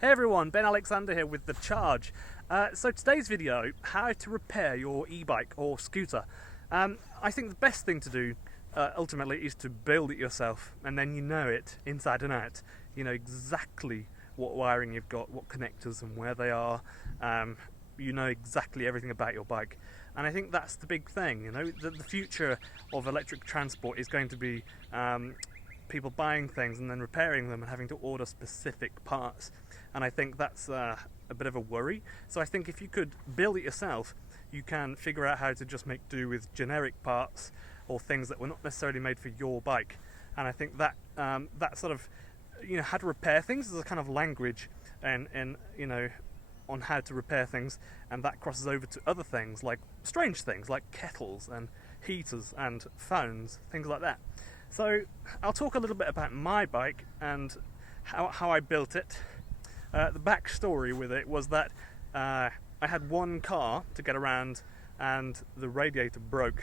Hey everyone, Ben Alexander here with The Charge. So today's video, how to repair your e-bike or scooter. I think the best thing to do ultimately is to build it yourself, and then you know it inside and out. You know exactly what wiring you've got, what connectors and where they are. You know exactly everything about your bike. And I think that's the big thing, you know, the future of electric transport is going to be people buying things and then repairing them and having to order specific parts. And I think that's a bit of a worry. So I think if you could build it yourself, you can figure out how to just make do with generic parts or things that were not necessarily made for your bike. And I think that that sort of, you know, how to repair things is a kind of language and you know, on how to repair things, and that crosses over to other things like strange things like kettles and heaters and phones, things like that. So I'll talk a little bit about my bike and how I built it. The backstory with it was that I had one car to get around and the radiator broke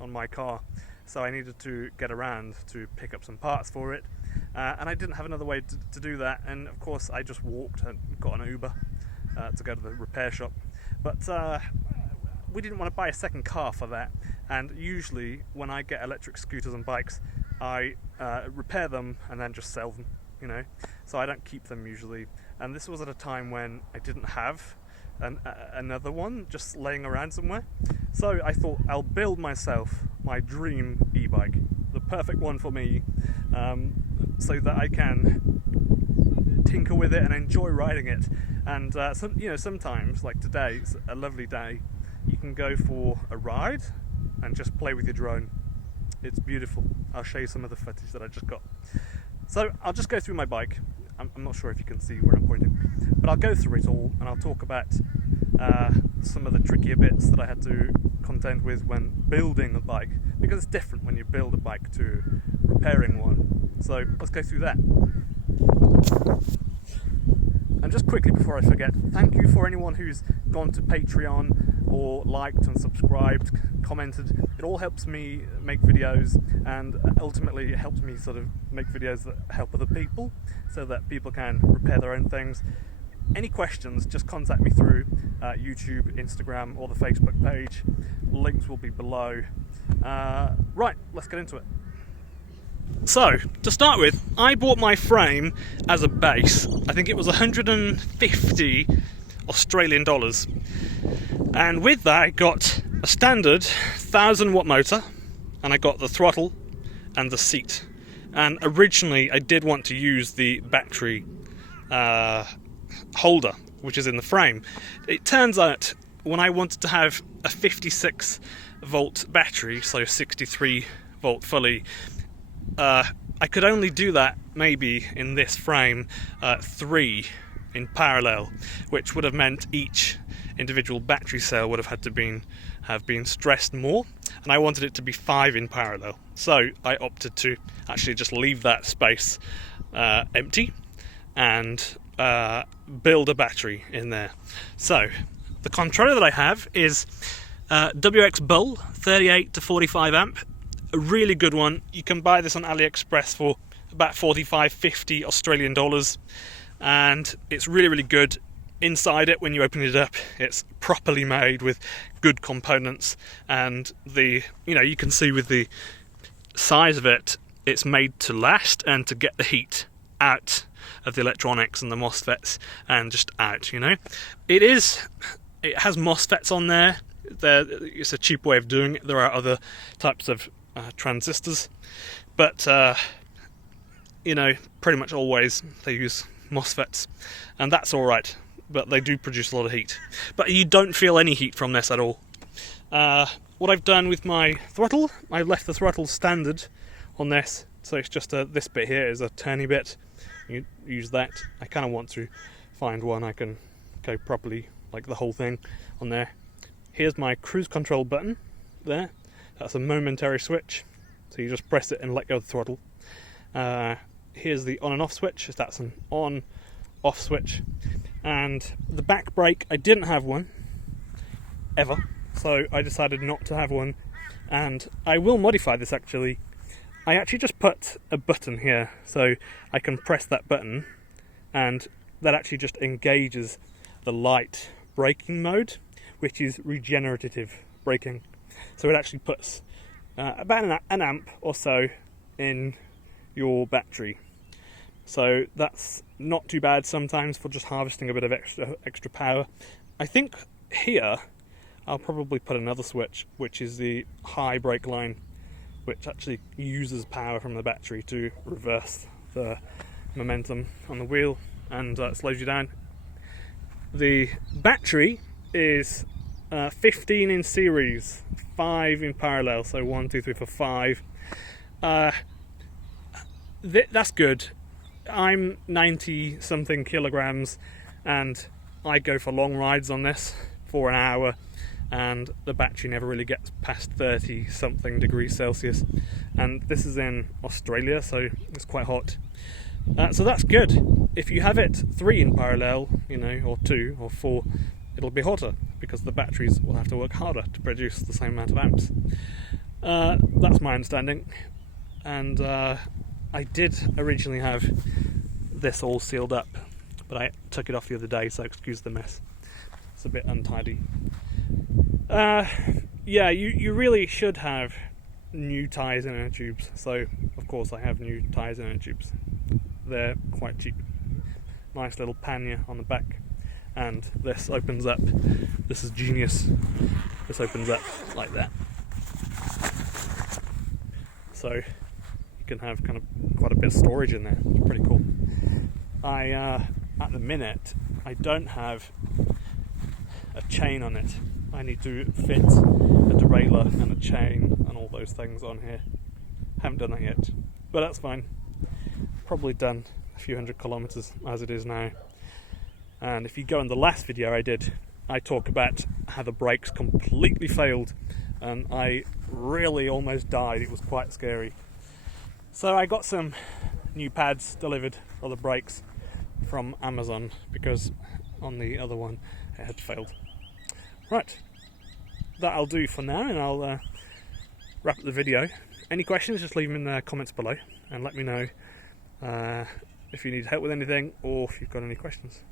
on my car, so I needed to get around to pick up some parts for it, and I didn't have another way to do that, and of course I just walked and got an Uber to go to the repair shop. But we didn't want to buy a second car for that, and usually when I get electric scooters and bikes I repair them and then just sell them, you know, so I don't keep them usually. And this was at a time when I didn't have another one just laying around somewhere, so I thought I'll build myself my dream e-bike, the perfect one for me, so that I can tinker with it and enjoy riding it. And you know, sometimes, like today, it's a lovely day, you can go for a ride and just play with your drone. It's beautiful. I'll show you some of the footage that I just got. So I'll just go through my bike. I'm not sure if you can see where I'm pointing, but I'll go through it all and I'll talk about some of the trickier bits that I had to contend with when building a bike, because it's different when you build a bike to repairing one. So let's go through that. And just quickly before I forget, thank you for anyone who's gone to Patreon or liked and subscribed, commented. It all helps me make videos, and ultimately it helps me sort of make videos that help other people so that people can repair their own things. Any questions, just contact me through YouTube, Instagram or the Facebook page. Links will be below. Right, let's get into it. So, to start with, I bought my frame as a base. I think it was 150 Australian dollars. And with that I got a standard 1000 watt motor, and I got the throttle and the seat. And originally I did want to use the battery holder, which is in the frame. It turns out when I wanted to have a 56 volt battery, so 63 volt fully, I could only do that maybe in this frame 3 in parallel, which would have meant each individual battery cell would have had to have been stressed more, and I wanted it to be 5 in parallel. So I opted to actually just leave that space empty and build a battery in there. So the controller that I have is WX Bull 38 to 45 amp. A really good one. You can buy this on AliExpress for about 45-50 Australian dollars, and it's really good. Inside it, when you open it up, it's properly made with good components, and you can see with the size of it, it's made to last and to get the heat out of the electronics and the MOSFETs and just out, you know. It has MOSFETs on there. It's a cheap way of doing it. There are other types of transistors, but you know, pretty much always they use MOSFETs, and that's alright, but they do produce a lot of heat. But you don't feel any heat from this at all. What I've done with my throttle, I've left the throttle standard on this, so it's just this bit here is a turny bit. You use that. I kind of want to find one I can go properly, like the whole thing on there. Here's my cruise control button there. That's a momentary switch, so you just press it and let go of the throttle. Here's the on and off switch, that's an on-off switch. And the back brake, I didn't have one, ever, so I decided not to have one. And I will modify this actually. I actually just put a button here, so I can press that button and that actually just engages the light braking mode, which is regenerative braking. So it actually puts about an amp or so in your battery. So that's not too bad sometimes for just harvesting a bit of extra power. I think here I'll probably put another switch, which is the high brake line, which actually uses power from the battery to reverse the momentum on the wheel and slows you down. The battery is 15 in series, 5 in parallel, so 1, 2, 3, 4, 5. That's good. I'm 90 something kilograms and I go for long rides on this for an hour, and the battery never really gets past 30 something degrees Celsius, and this is in Australia, so it's quite hot. So that's good. If you have it 3 in parallel, or 2 or 4, it'll be hotter because the batteries will have to work harder to produce the same amount of amps. That's my understanding. And I did originally have this all sealed up, but I took it off the other day, so excuse the mess. It's a bit untidy. Yeah, you really should have new tyres and inner tubes. So, of course, I have new tyres and inner tubes. They're quite cheap. Nice little pannier on the back. And this opens up. This is genius. This opens up like that. So you can have kind of quite a bit of storage in there. It's pretty cool. At the minute, I don't have a chain on it. I need to fit a derailleur and a chain and all those things on here. Haven't done that yet, but that's fine. Probably done a few hundred kilometers as it is now. And if you go in the last video I did, I talk about how the brakes completely failed and I really almost died. It was quite scary. So I got some new pads delivered for the brakes from Amazon because on the other one it had failed. Right, that'll do for now, and I'll wrap up the video. Any questions, just leave them in the comments below and let me know if you need help with anything or if you've got any questions.